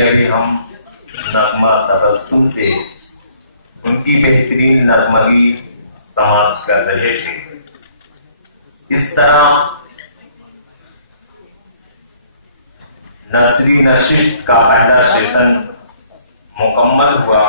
अभी हम नगमा तबस्सुम से उनकी बेहतरीन नगमगी समाप्त कर रहे थे। इस तरह नसरी नशिस्त का पहला सेशन मुकम्मल हुआ।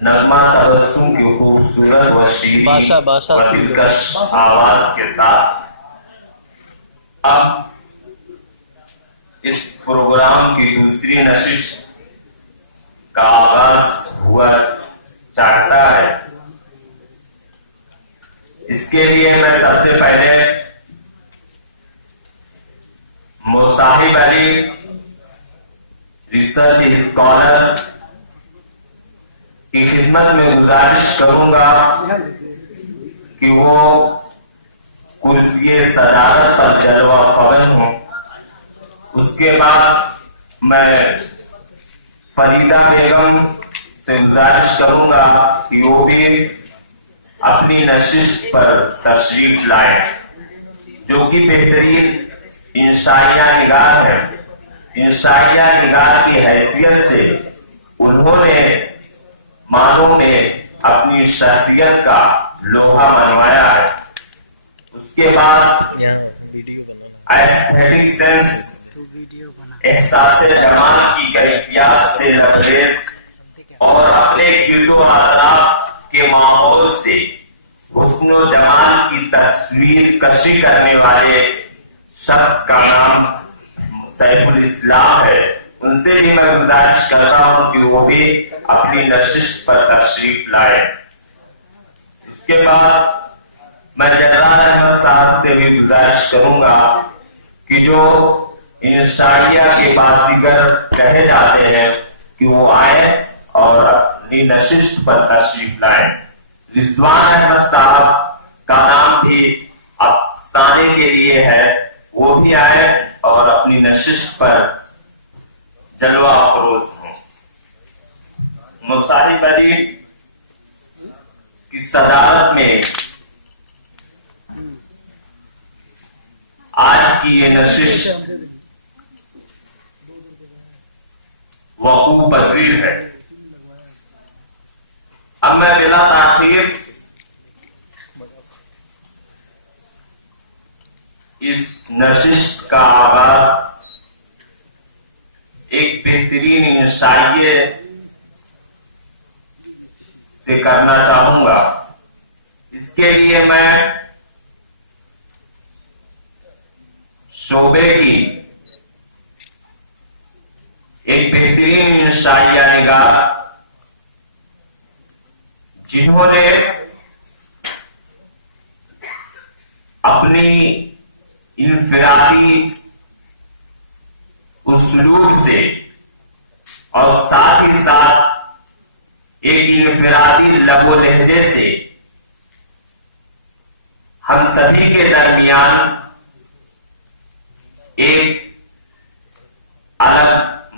नगमा तबस्सुम की खूबसूरत व शीरीन व दिलकश आवाज के साथ अब इस प्रोग्राम की दूसरी नशिस्त का आगाज हुआ चाहता है। इसके लिए मैं सबसे पहले मुसाहिब अली रिसर्च स्कॉलर की खिदमत में गुजारिश करूंगा कि वो कुर्सी सदारत पर जलवा फवल हों। उसके बाद मैं फरीदा बेगम से गुजारिश करूंगा कि वो भी अपनी नशिस्त पर तशरीफ लाए, जो कि बेहतरीन इंशाइया निगार है। इंशाइया निगार की हैसियत से उन्होंने मानों में अपनी शख्सियत का लोहा मनवाया है। उसके बाद एस्थेटिक सेंस, एहसास जमाल की कैफियत से लबरेज और अपने गिरदो आतराफ के माहौल से हुस्न जमाल की तस्वीर कशी करने वाले शख्स का नाम सैफुल इस्लाम है। उनसे भी मैं गुजारिश करता हूं कि वो भी अपनी नशिस्त पर तशरीफ लाए। उसके बाद मैं जर्रार अहमद साहब से भी गुजारिश करूंगा कि जो इंशाइया के बाजीगर कहे जाते हैं कि वो आए और अपनी नशिस्त पर तशरीफ लाए। रिजवान अहमद साहब का नाम भी अफसाने के लिए है, वो भी आए और अपनी नशिस्त पर जलवा अफरोज हो। मुसाहिब अली की सदारत में आज की ये नशिस्त वकूफ पजीर है। अब मैं बिला ताखीर इस नशिस्त का आगाज एक बेहतरीन इंशाइये से करना चाहूंगा। इसके लिए मैं शोबे की एक बेहतरीन इंशाइया निगार, जिन्होंने अपनी इनफिरादी उसलूब से और साथ ही साथ एक इनफिरादी लबो लहजे से हम सभी के दरमियान एक अलग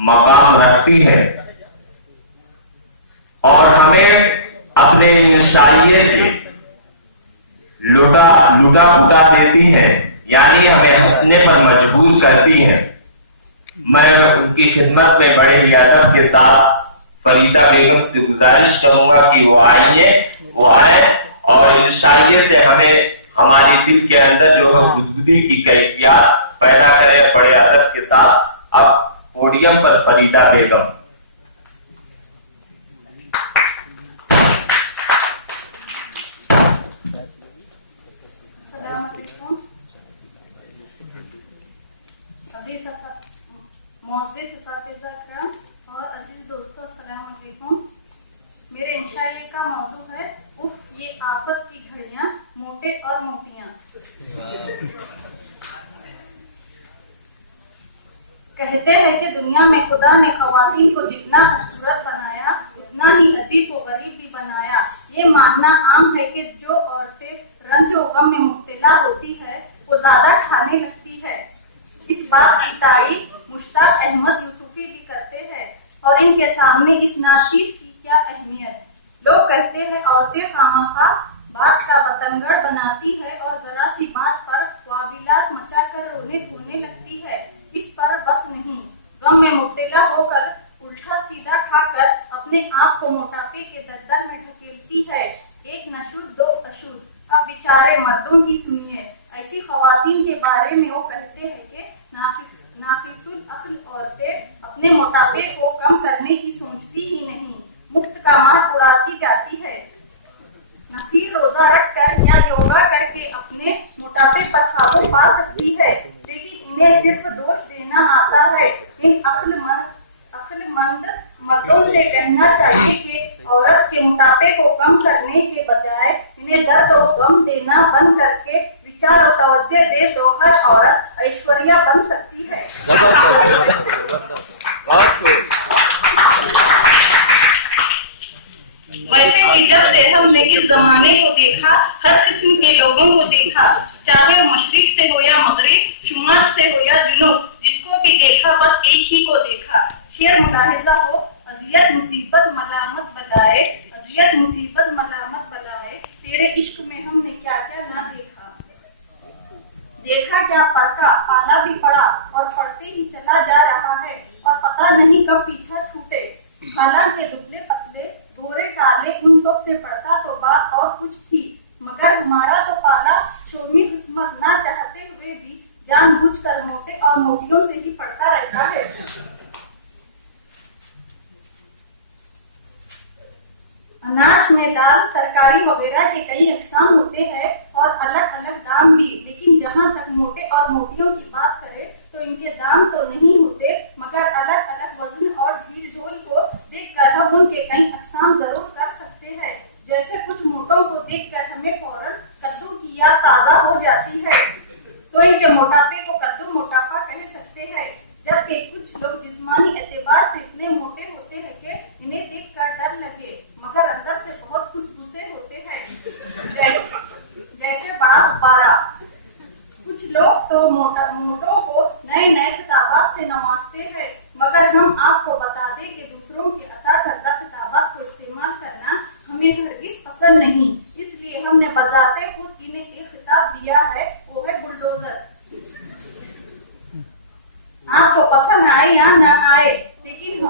मकाम रखती है और हमें अपने इंशाइये से लुटा बुटा देती है, यानी हमें हंसने पर मजबूर करती है। मैं उनकी खिदमत में बड़े ही अदब के साथ फरीदा बेगम से गुजारिश करूंगा कि वो आए और इंशाइये से हमें हमारे दिल के अंदर जो गुदगुदी की कैफियत पैदा करे। बड़े अदब के साथ अब पोडियम पर फरीदा बेगम। और अजीज दोस्तों, अस्सलाम वालेकुम। मेरे इंशाइये का मौजू है उफ ये आफत की घड़ियां, मोटे और मोटियां। कहते हैं कि दुनिया में खुदा ने ख्वातीन को जितना खूबसूरत बनाया उतना ही अजीब व गरीब भी बनाया। ये मानना आम है कि जो औरतें रंज व गम में मुब्तला होती है वो ज्यादा खाने लगती है। इस बात की तारीफ मुश्ताक अहमद यूसुफी भी करते हैं और इनके सामने इस नाचीज की क्या अहमियत। लोग कहते हैं औरतें खामखा बात का बतंगड़ बनाती है और जरा सी बात पर वाविलात मचा कर रोने धोने लगती है। इस पर बस नहीं, गम गम में मुब्तला होकर उल्टा सीधा खाकर अपने आप को मोटापे के दलदल में ढकेलती है। एक न शुद्ध दो अशुद्ध। अब बेचारे मर्दों की सुनिए। ऐसी खवातीन के बारे में वो कहते हैं कि नाफिसुल अक्ल औरतें अपने मोटापे को कम करने की सोचती ही नहीं, मुफ्त का मार उड़ाती जाती है। नफीर रोजा रखकर या योगा करके अपने मोटापे पर काबू पा सकती है, लेकिन इन्हें सिर्फ दोष देना आता है। इन अक्लमंद मर्दों से कहना चाहिए कि औरत के मोटापे को कम करने के बजाय इन्हें दर्द और गम देना बंद करके विचार और तवज्जो दे तो हर औरत ऐश्वर्या बन सकती है। वैसे भी जब से हमने इस जमाने को देखा, हर किस्म के लोगों को देखा, चाहे मशरिक से हो या मगरिब, शुमाल से हो या जुनूब, जिसको भी देखा बस एक ही को देखा। शेर मुलाहिजा हो, अजियत मुसीबत मलामत बलाए, अजियत मुसीबत मलामत बलाए, तेरे इश्क में हमने क्या क्या ना देखा। देखा क्या परखा, पाला भी पड़ा और पढ़ते ही चला जा रहा है और पता नहीं कब पीछा छूटे। हालांकि दुबले पतले गोरे काले उन सब से पड़ता तो बात और कुछ थी, मगर हमारा तो पाला शोमी किस्मत ना चाहते हुए भी जानबूझकर मोटे और मोटियों से ही पड़ता रहता है। अनाज में दाल तरकारी वगैरह के कई अक़साम होते हैं और अलग अलग दाम भी, लेकिन जहाँ तक मोटे और मोटियों की बात करें तो इनके दाम तो नहीं होते, मगर अलग अलग वजन और ढील ढोल को देखकर हम उनके कई अक़साम जरूर कर सकते हैं। जैसे कुछ मोटों को देखकर हमें फौरन कद्दू की याद ताज़ा हो जाती है, तो इनके मोटापे को कद्दू मोटापा कह सकते हैं। जबकि कुछ लोग जिस्मानी एतबार से इतने मोटे होते हैं कि इन्हें देखकर डर लगे, मगर अंदर से बहुत खुशबुसे होते हैं, जैसे बड़ा गुब्बारा। कुछ लोग तो मोटों को नए नए खिताबात से नवाजते हैं, मगर हम आपको बता दें कि दूसरों के अता करदा खिताबात को इस्तेमाल करना हमें हरगिज पसंद नहीं। इसलिए हमने बजाते खुद इन्हें एक खिताब दिया है, वो है बुलडोजर। आपको पसंद आए या न आए, लेकिन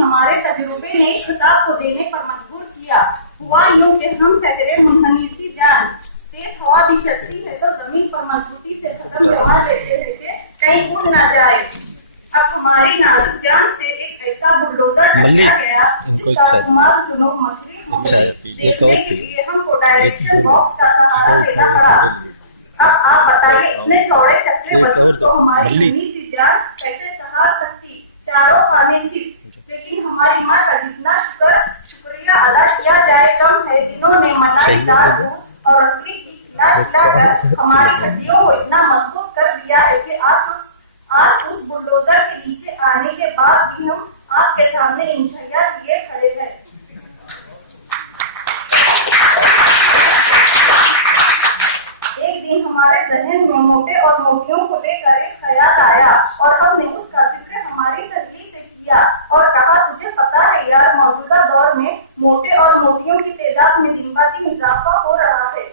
हमारे तजुर्बे ने इस खिताब को देने पर मजबूर किया। हुआ यूं कि हम ठहरे मुनहनीसी जान, तेज हवा भी चलती है तो जमीन पर मजबूती से कदम जमा लेते हैं कि कहीं उड़ ना जाए। अब हमारी नाजुक जान से एक ऐसा बुलडोजर टकरा गया जिसका इस्तेमाल जुनूब मशरिक देखने के लिए हमको डायरेक्शन बॉक्स का सहारा लेना पड़ा। अब आप बताइए, इतने चौड़े चक्रे वजूद को हमारी नन्ही सी जान कैसे सहार सकती। चारों खाने जीत, लेकिन हमारी माँ का जितना शुक्रिया अदा किया जाए कम है, जिन्होंने मलाईदार दूध और रसली की खिलाकर हमारी हड्डियों को इतना मजबूत कर दिया है कि आज उस बुलडोजर के नीचे आने के बाद भी हम आपके सामने इंतजार किए खड़े हैं। एक दिन हमारे जहन में मोटे और मोटियों को लेकर एक ख्याल आया और हमने उसका जिक्र हमारी सहेली से किया और कहा, तुझे पता है यार, मौजूदा दौर में मोटे और मोटियों की तादाद में दिन ब दिन इजाफा हो रहा है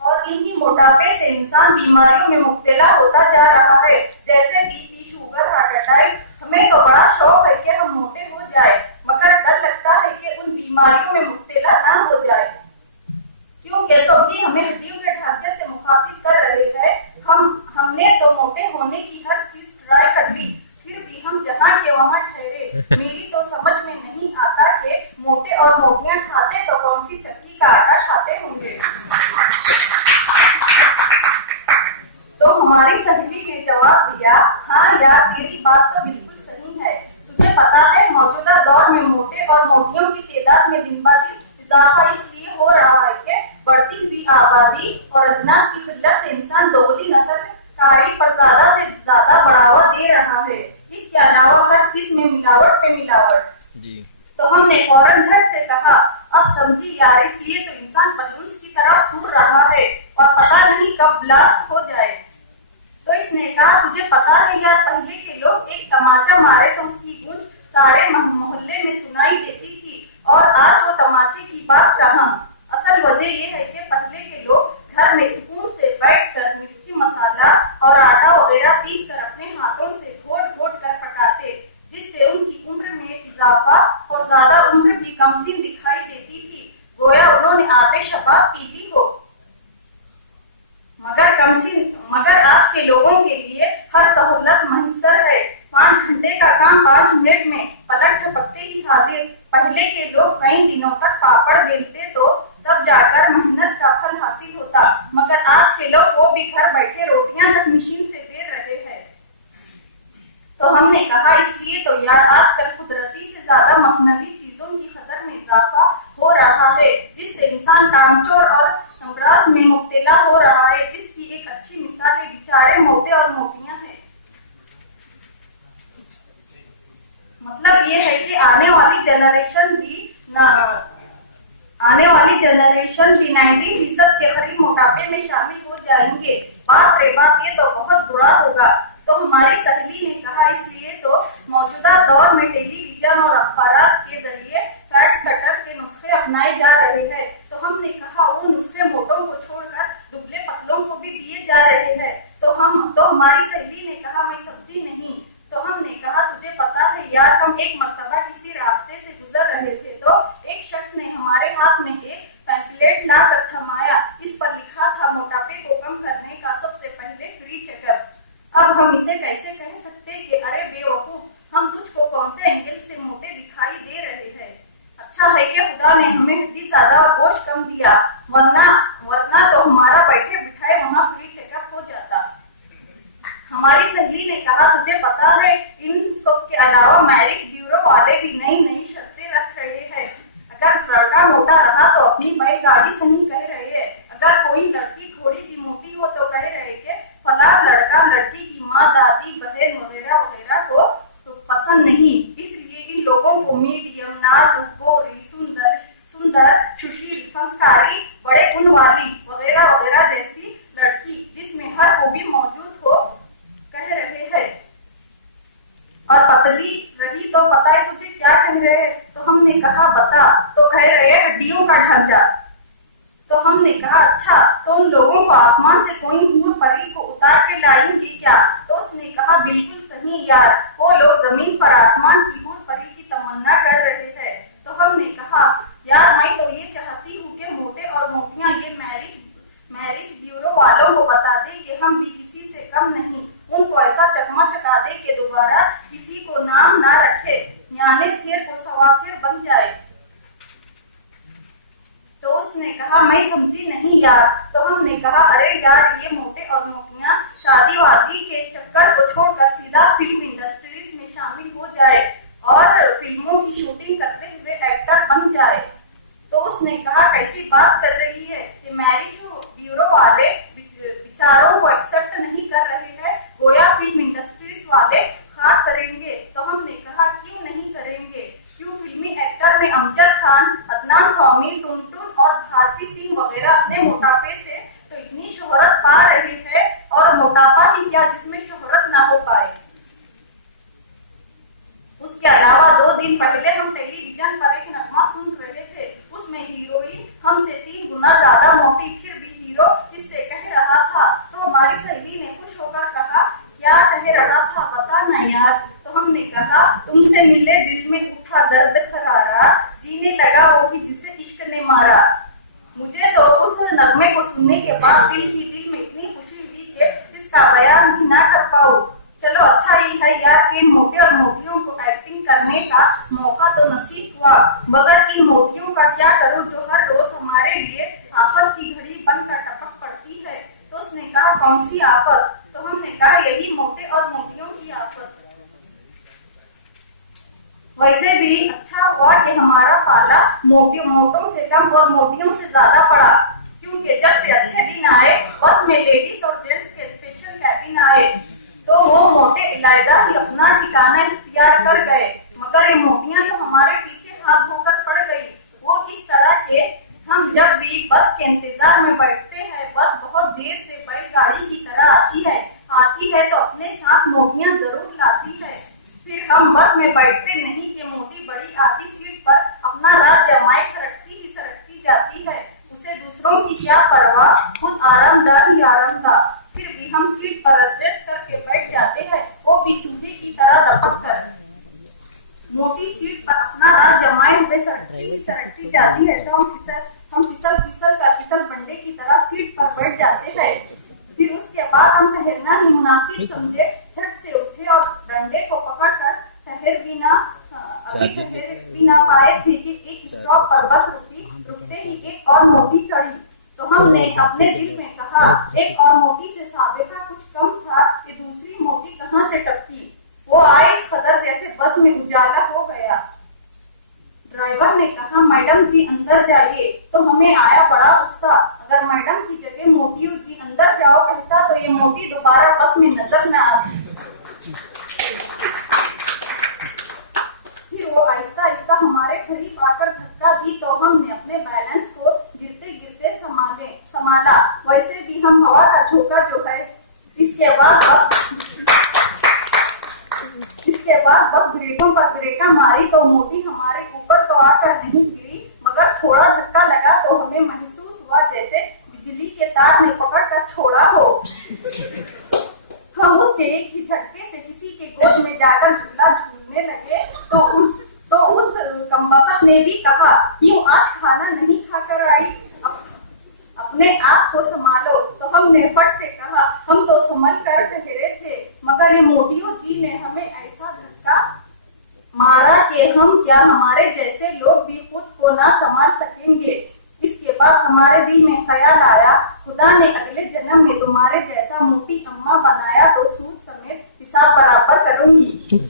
और इनकी मोटापे से इंसान बीमारियों में मुब्तला होता जा रहा है, जैसे बीपी, शुगर, हार्ट अटैक। हमें तो बड़ा शौक है कि हम मोटे हो जाए, मगर डर लगता है कि उन बीमारियों में मुब्तला ना हो जाए, क्योंकि सभी हमें हड्डियों के ढांचे से मुखातिब कर रहे हैं। हमने तो मोटे होने की हर चीज ट्राई कर ली, फिर भी हम जहाँ के वहाँ ठहरे। मेरी तो समझ में नहीं आता कि मोटे और मोटियां खाते तो कौन सी चक्की का आटा खाते होंगे। तो हमारी सहेली ने जवाब दिया, हाँ यार, तेरी बात तो बिल्कुल सही है। तुझे पता है मौजूदा दौर में मोटे और मोटियों की तादाद में दिन ब दिन इजाफा इसलिए हो रहा है कि बढ़ती हुई आबादी और अजनास की किल्लत से इंसान दोगली नस्ल कारी पर ज्यादा से ज्यादा बढ़ावा दे रहा है। इसके अलावा हर चीज में मिलावट पे मिलावट जी। तो हमने फौरन झट से कहा, अब समझी यार, इसलिए तो इंसान बलून्स की तरह फूल रहा है और पता नहीं कब ब्लास्ट हो जाए। तो इसने कहा, तुझे पता है यार, पहले के लोग एक तमाचा मारे तो उसकी गूंज सारे मोहल्ले में सुनाई देती थी और आज वो तमाचे की बात कहाँ। असल वजह ये है कि पहले के लोग घर में सुकून से बैठकर कर अपने हाथों से घोट-घोट कर पकाते, जिससे उनकी उम्र में इजाफा और ज्यादा उम्र भी कमसीन दिखाई देती थी, गोया उन्होंने आबे शबाब पी ली हो। मगर आज के लोगों के लिए हर सहूलत मुयस्सर है। 5 घंटे का काम 5 मिनट में, पलक झपकते ही हाजिर। पहले के लोग कई दिनों तक पापड़ बेलते तो तब जाकर मेहनत का फल हासिल होता, मगर आज के लोग वो भी घर बैठे रोटियां तक मशीन से बेल रहे हैं। तो हमने कहा इसलिए तो यार आजकल कुदरती से ज्यादा मसनवी चीजों की कदर में इजाफा हो रहा है, जिससे इंसान कामचोर और अमराज में मुब्तला हो रहा है, जिसकी एक अच्छी मिसाल है बेचारे मोटे और मोटियां हैं। मतलब ये है कि आने वाली जनरेशन भी 90% के करीब मोटापे में शामिल हो जाएंगे। बाप रे बाप, ये तो बहुत बुरा होगा। तो हमारी सहेली ने कहा इसलिए तो मौजूदा दौर में टेलीविजन और अखबारात के जरिए फैट्स कटर के नुस्खे अपनाए जा रहे हैं। तो हमने कहा वो नुस्खे मोटों को छोड़कर दुबले पतलों को भी दिए जा रहे हैं। तो हमारी सहेली ने कहा मैं समझी नहीं। तो हमने कहा तुझे पता है यार, हम एक मर्तबा किसी रास्ते से गुजर रहे थे तो एक शख्स ने हमारे हाथ में एक पैम्फलेट लाकर थमाया। इस पर लिखा था मोटापे को कम करने का सबसे पहले फ्री चेकअप। अब हम इसे कैसे कह सकते कि अरे बेवकूफ, हम तुझको कौन से एंगल से मोटे दिखाई दे रहे हैं। अच्छा है कि खुदा ने हमें हड्डी ज्यादा और गोश्त कम दिया, वरना तो हमारा बैठे बिठाए वहाँ फ्री चेकअप हो जाता। हमारी सहेली ने कहा तुझे पता है इन सब के अलावा मैरिज ब्यूरो वाले भी नई नई शर्तें रख रहे हैं। अगर लड़का मोटा रहा तो अपनी बैलगाड़ी सही कह रहे हैं, अगर कोई लड़की थोड़ी भी मोटी हो तो कह रहे कि फला लड़का लड़की की माँ, दादी, बहन वगैरह वगैरह को तो पसंद नहीं। इसलिए इन लोगों को मीडियम, नाजुक, गोरी, सुंदर, सुशील, संस्कारी, बड़े गुण वाली वगैरह वगैरह जैसी लड़की जिसमें हर खूबी मौजूद हो कह रहे हैं। और पतली रही तो पता है तुझे क्या कह रहे हैं? तो हमने कहा बता। तो कह रहे हैं हड्डियों का ढांचा। तो हमने कहा अच्छा, तो उन लोगों को आसमान से कोई हूर परी को उतार के लाएंगे क्या? तो उसने कहा बिल्कुल सही यार, वो लोग जमीन पर आसमान की हूर परी की तमन्ना कर रहे हैं। तो हमने कहा यार मैं तो ये चाहती हूँ कि मोटे और मोटियां ये मैरिज ब्यूरो वालों को बता दे कि हम भी किसी से कम नहीं, उनको ऐसा चकमा चका दे कि दोबारा किसी को नाम ना रखे, यानी शेर को सवा शेर बन जाए। तो उसने कहा मैं समझी नहीं यार। तो हमने कहा अरे यार ये मोटे और मोटियां शादी वादी के चक्कर को छोड़कर सीधा फिल्म इंडस्ट्रीज में शामिल हो जाए और फिल्मों की शूटिंग करते हुए एक्टर बन जाए। तो उसने कहा कैसी बात कर रही है कि मैरिज ब्यूरो वाले विचारों को एक्सेप्ट नहीं कर रहे हैं, गोया फिल्म इंडस्ट्रीज वाले खाक करेंगे। तो हमने कहा क्यों नहीं करेंगे, क्यों फिल्मी एक्टर में अमजद खान, अदनान स्वामी, टुनटुन और भारती सिंह वगैरह अपने मोटापे से तो इतनी शोहरत पा रहे हैं, और मोटापा ही क्या जिसमें शोहरत ना हो पाए। उसके अलावा 2 दिन पहले हम टेलीविजन पर एक नगमा सुन रहे थे, उसमें हीरोइन हमसे 3 गुना ज्यादा मोटी, फिर भी हीरो इससे कह रहा था। तो हमारी सहेली ने खुश होकर कहा क्या कह रहा था बता ना यार। तो हमने कहा तुमसे मिले दिल में उठा दर्द खरारा, जीने लगा वो भी जिसे इश्क ने मारा। मुझे तो उस नगमे को सुनने के बाद दिल में इतनी खुशी हुई कि जिसका बयान भी ना कर पाऊं। चलो अच्छा ही है यार कि इन मोटे और मोटियों को एक्टिंग करने का मौका तो नसीब हुआ, मगर इन मोटियों का क्या करूं जो हर रोज हमारे लिए आफत की घड़ी बनकर टपक पड़ती है। तो उसने कहा कौन सी आफत? तो हमने कहा यही मोटे और मोटियों की आफत। वैसे भी अच्छा हुआ कि हमारा पाला मोटों से कम और मोटियों से ज्यादा पड़ा, क्योंकि जब से अच्छे दिन आए बस में लेडीज और जेंट्स के स्पेशल कैबिन आए तो वो मोटे इलायदा ही अपना ठिकाना इख्तियार कर गए, मगर ये मोटियां तो हमारे पीछे हाथ धोकर पड़ गई। वो इस तरह के हम जब भी बस के इंतजार में बैठते हैं, बस बहुत देर से बैलगाड़ी की तरह आती है तो अपने साथ मोटियां जरूर लाती है। फिर हम बस में बैठते नहीं कि मोटी बड़ी आधी सीट पर अपना रात जमाए सरकती जाती है, उसे दूसरों की क्या परवाह, खुद आरामदार ही आरामदार। फिर भी हम सीट पर एडजस्ट करके बैठ जाते हैं, वो भी चूहे की तरह दपक कर। मोटी सीट पर अपना राज जमाए हुए सरकती जाती है तो हम फिसल बंडे की तरह सीट पर बैठ जाते हैं। फिर उसके बाद हम ठहरना ही मुनासिब समझे, झट से उठे और डंडे को पकड़कर ठहर भी ना पाए थे कि एक स्टॉप पर बस रुकी। रुकते ही एक और मोटी चढ़ी तो हमने अपने दिल में कहा, एक और मोटी से साबिका कुछ कम था, ये दूसरी मोटी कहाँ से टपकी। वो आए इस कदर जैसे बस में उजाला हो गया। ड्राइवर ने कहा, मैडम जी अंदर जाइए। तो हमें आया बड़ा गुस्सा, अगर मैडम की जगह मोटियो जी अंदर जाओ कहता तो ये मोटी दोबारा बस में नजर न आती। फिर वो आहिस्ता आहिस्ता हमारे करीब आकर धक्का दी तो हमने अपने बैलेंस को गिरते गिरते संभाला। वैसे भी हम हवा का झोंका जो है। इसके बाद बस ब्रेकों पर ब्रेका मारी तो मोटी हमारे ऊपर तो आकर नहीं गिरी, मगर थोड़ा धक्का लगा तो हमें महसूस हुआ जैसे बिजली के तार ने पकड़कर छोड़ा हो। हम उसके एक ही झटके से किसी के गोद में जाकर झूला झूलने लगे तो उस कमबख्त ने भी कहा, क्यों आज खाना नहीं खाकर आई, अपने आप को संभालो। तो हमने फट से कहा, हम तो संभल कर ठहरे थे, मगर ये मोटियो जी ने हमें ऐसा धक्का मारा कि हम क्या हमारे जैसे लोग भी खुद को ना संभाल सकेंगे। इसके बाद हमारे दिल में ख्याल आया, खुदा ने अगले जन्म में तुम्हारे जैसा मोटी अम्मा बनाया तो सूद समेत हिसाब बराबर करूंगी।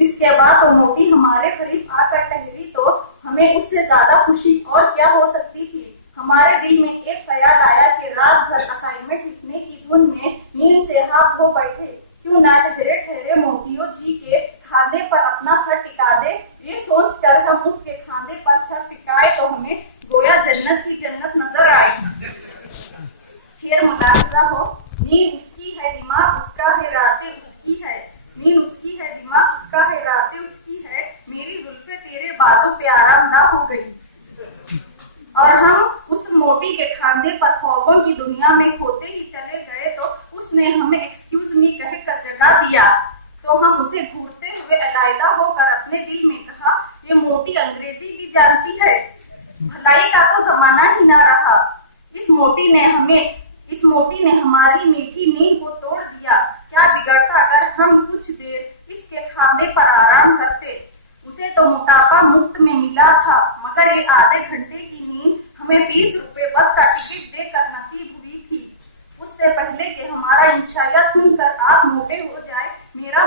इसके बाद तो मोटी हमारे करीब आकर ठहरी तो हमें उससे ज्यादा खुशी और क्या हो सकती थी। हमारे दिल में एक ख्याल आया कि रात भर असाइनमेंट लिखने की धुन में नींद से हाथ धो बैठे, क्यों ना ठहरे ठहरे मोटियो जी के खांधे पर अपना सर टिका दे। ये सोचकर हम उसके खांधे पर सर टिकाए तो हमें गोया जन्नत ही जन्नत नजर आई। शेर मुलाहिजा हो, नींद उसकी है दिमाग उसका है, रातें उसकी है। नींद उसकी है दिमाग उसका है, रातें उसकी है। मेरी जुल्फे तेरे बाजू पे आरामदा हो गई और हम उस मोटी के खांधे पर ख्वाबों की दुनिया में खोते ही चले गए तो उसने हमें एक्सक्यूज मी कहकर जगा दिया। तो हम उसे घूरते हुए अलहदा होकर अपने दिल में कहा, ये मोटी अंग्रेजी भी जानती है, भलाई का तो जमाना ही ना रहा। इस मोटी ने हमारी मीठी नींद को तोड़ दिया। क्या बिगड़ता अगर हम कुछ देर इसके खांधे पर आराम करते। उसे तो मोटापा मुफ्त में मिला था, मगर ये आधे घंटे की नींद हमें 20 रुपए बस का टिकट देकर नसीब हुई थी। उससे पहले कि हमारा इंशाअल्लाह सुनकर आप मोटे हो जाए, मेरा